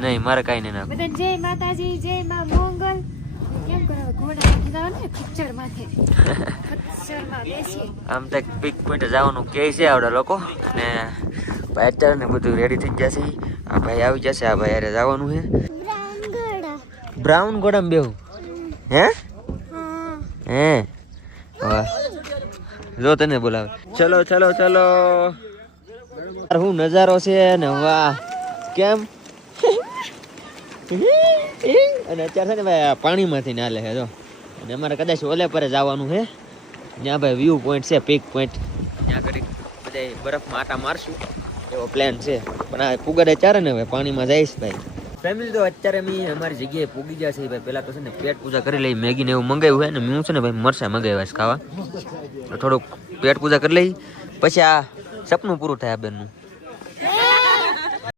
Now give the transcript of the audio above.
નહીં મારે કાંઈ નહીં નાખવું. બધા જય માતાજી, જય માં મોંગલ. કેમ કરો ઘોડા કીધા ને પિક્ચર માંથી પિક્ચરમાં બેસી આમ તો પિક પોઈન્ટ જવાનું કહે છે આવડા લોકો. અને ભાઈ અત્યારે ને બધું રેડી થઈ જશે. આ ભાઈ આવી જશે. આ ભાઈ યારે જવાનું છે બ્રાઉન ઘોડામાં બેહું. હે હે વાહ જો તને બોલાવે. ચલો ચલો ચલો. શું નજારો છે ને વાહ કેમ. અને અત્યારે છે ને ભાઈ પાણીમાંથી નાલે છે જો. અને અમારે કદાચ ઓલે પર જવાનું છે. ત્યાં ભાઈ વ્યૂ પોઈન્ટ છે પીક પોઈન્ટ. ત્યાં કરી બધા બરફમાં આટા મારશું એવો પ્લાન છે. પણ આ ફુગાડે ચારે ને ભાઈ પાણીમાં જઈશ ભાઈ. ફેમિલી તો અત્યારે અમે અમારી જગ્યાએ પૂગી ગયા છે ભાઈ. પહેલા તો છે ને પેટ પૂજા કરી લઈ. મેગી ને એવું મંગાવ્યું હોય ને હું છે ને ભાઈ મરસા મંગાવ્યા છે ખાવા. થોડુંક પેટ પૂજા કરી લઈ પછી આ સપનું પૂરું થાય આ બેનનું.